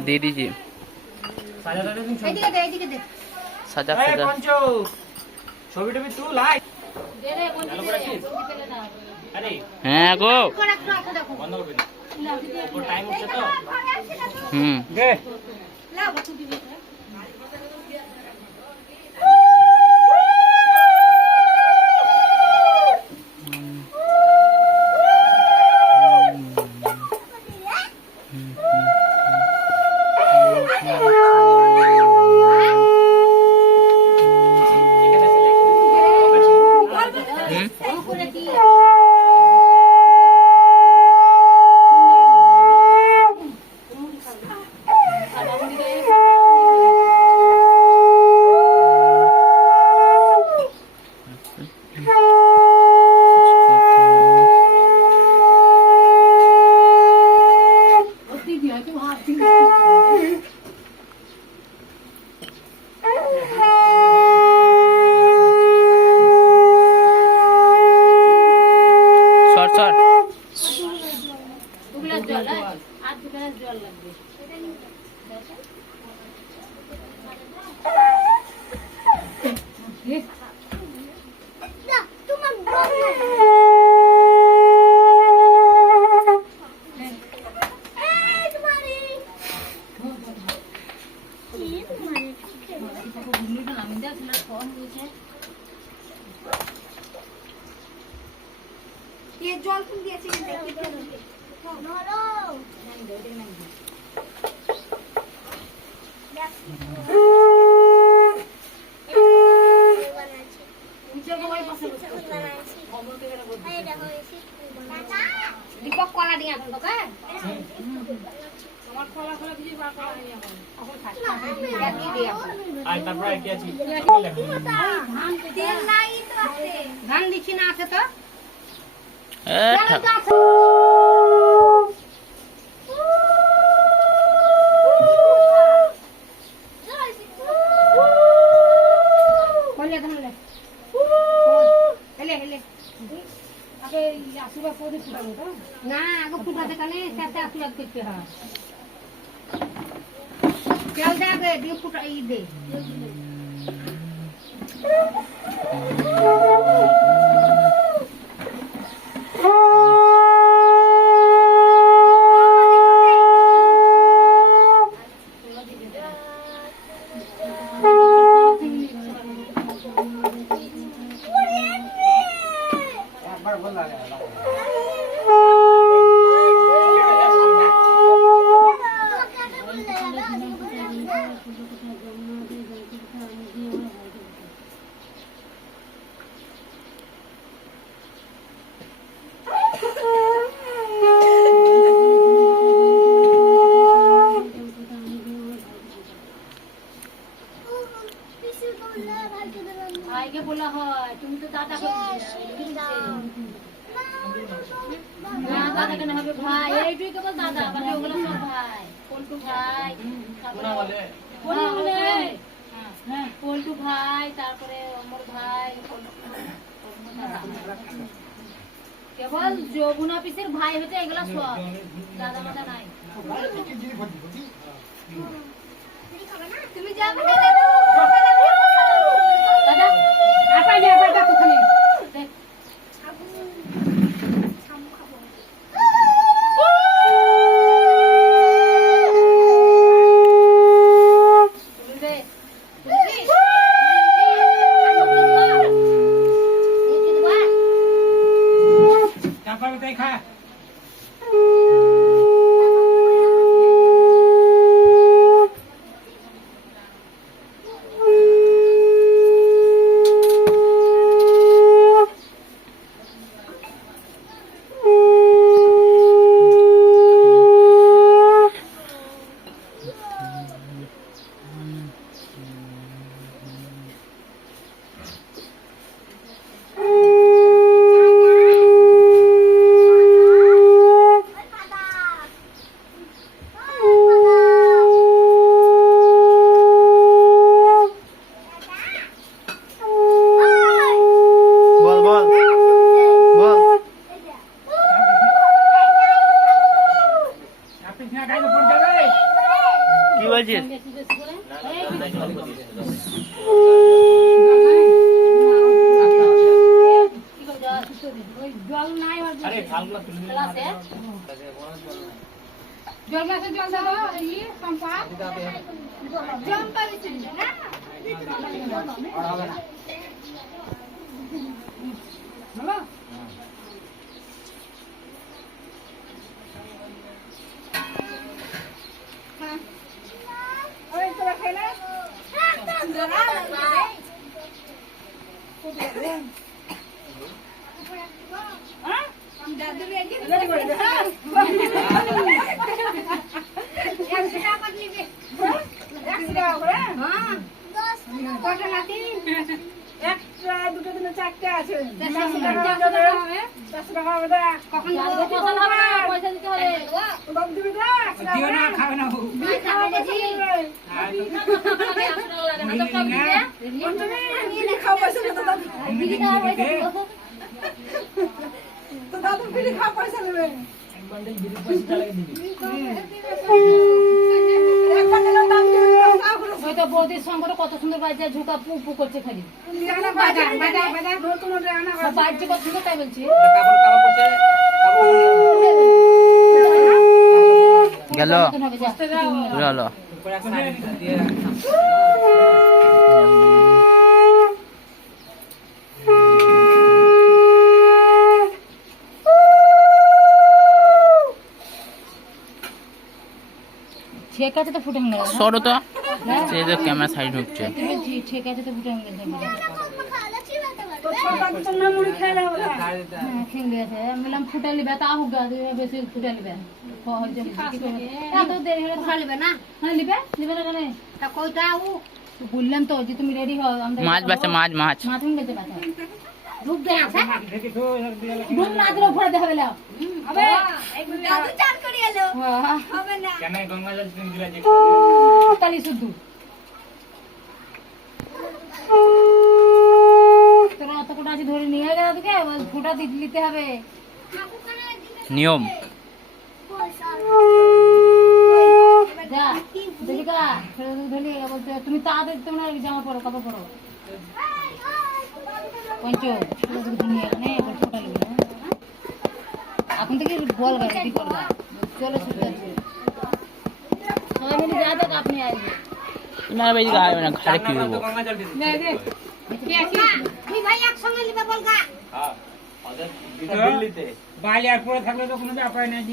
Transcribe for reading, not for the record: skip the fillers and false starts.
दे दीजिए सजा सजा ছবি টবি তুল লাই হ্যাঁ গো বন্ধ করবি না ওর টাইম হচ্ছে তো দে ये जल तुम दिए से দীপক কলা দিয়া তো কা আমার কলা কলা কিছু বা কলা দিয়া এখন খাই কি দিয়া আই তারপর কি আছে ধান তেল নাই তো আছে ধান দিছি না আছে তো না আগে ফুটাতে কানে তাতে আশীর্বাদ করতে হয় তেল দেবে দিয়ে ফুটা ই দে ভাইকে বলা হয় তুমি তো দাদা না দাদা কেন হবে ভাই এইটুই কেবল দাদা বাকি ওগুলো সব ভাই পল্টু ভাই পল্টু ভাই তারপরে অমর ভাই কেবল যৌবন অফিসের ভাই হতে এগুলো সব দাদা মাদা নাই তুমি যাবে না দাদা আপা যা আপা তো খালি দেখ দেখা বলছিস? বেশি বেশি করে না না ঠান্ডায় জল করে দিয়েছে তো। কি করে জল? ওই জল নাই আর আরে থালগুলো তুলে দিলে গ্লাসে জল গ্লাসে জল দাও এই সম্পা জল পারিছি না হ্যালো হ্যাঁ ওই তো রাখে না হ্যাঁ আমি দাদু রেডি করে দে হ্যাঁ 100 টাকা দিবি 100 টাকা করে হ্যাঁ 10 কত নাতি একটা দুটো দিনে চারটে আছে 100 টাকা হবে 100 টাকা হবে দা কখন যাদের পছন্দ হবে না, পয়সা দিতে হবে। কত দিবি দা দিও না খাবে না না, খাবে না জি। লাগে, 100 টাকা লাগে। হাজার টাকা দিবে। তুমি খাও পয়সা তো দাদু দিদি টাকা পয়সা দিবো। তো দাদু বিড়ি খাও পয়সা নেবে এক বান্ডেল বিড়ি 50 টাকা দিবি। এক বান্ডেলের দাম দিবি ওই তো বৌদির সঙ্গে তো কত সুন্দর বাজছে, ঝুঁকা পু পু করছে খালি। বাজা বাজা বাজা নতুন আনা বাজছে কত সুন্দর তাই বলছি। গেল নতুন হবে, যা। গেল ঠিক আছে তো ফুটে গেল। সরো তো এই যে ক্যামেরা সাইড ঢুকছে ঠিক আছে তো ফুটে গেল। তো ছোট তো না মুড়ি খেলা হবে খেয়ে গেছে মিলাম ফুটে লিবে তা হোক গা বেশি ফুটে লিবে এত দেরি হলে খা লিবে না। হ্যাঁ লিবে লিবে না কেন তা কইটা বললাম তো যে তুমি রেডি হও। আমরা মাছ বাছে মাছ মাছ মাছ হয়ে গেছে বাছা রূপ দে আছে রূপ না দিলে ভরে দেখাবে লাও হবে দাদু চান করে এলো হবে না কেন গঙ্গা জল তুমি দিলা যে তালি শুদ্ধ তোরা অত কোটা আছে ধরে নিয়ে গেল তোকে ফোটা দিতে হবে নিয়ম যা দেলিকা ধরে বলতে তুমি তাড়াতাড়ি তোমরা জামা পরো কাপড় পরো পঞ্চ নিয়ে নে ফোটা লিবে এখন থেকে বল গা রেডি করবা চলো শুরু আছে সবাই মিলে যা তক আপনি আসবে না ভাই গায়ে না ঘাড়ে কি দেবো গঙ্গা জল দিবি। দে দে কি আছে তুই ভাই একসঙ্গে লিবে বল গা হ্যাঁ ওদের দিল্লিতে বাইরে আর পরে থাকলে তো কোনো ব্যাপার নেই।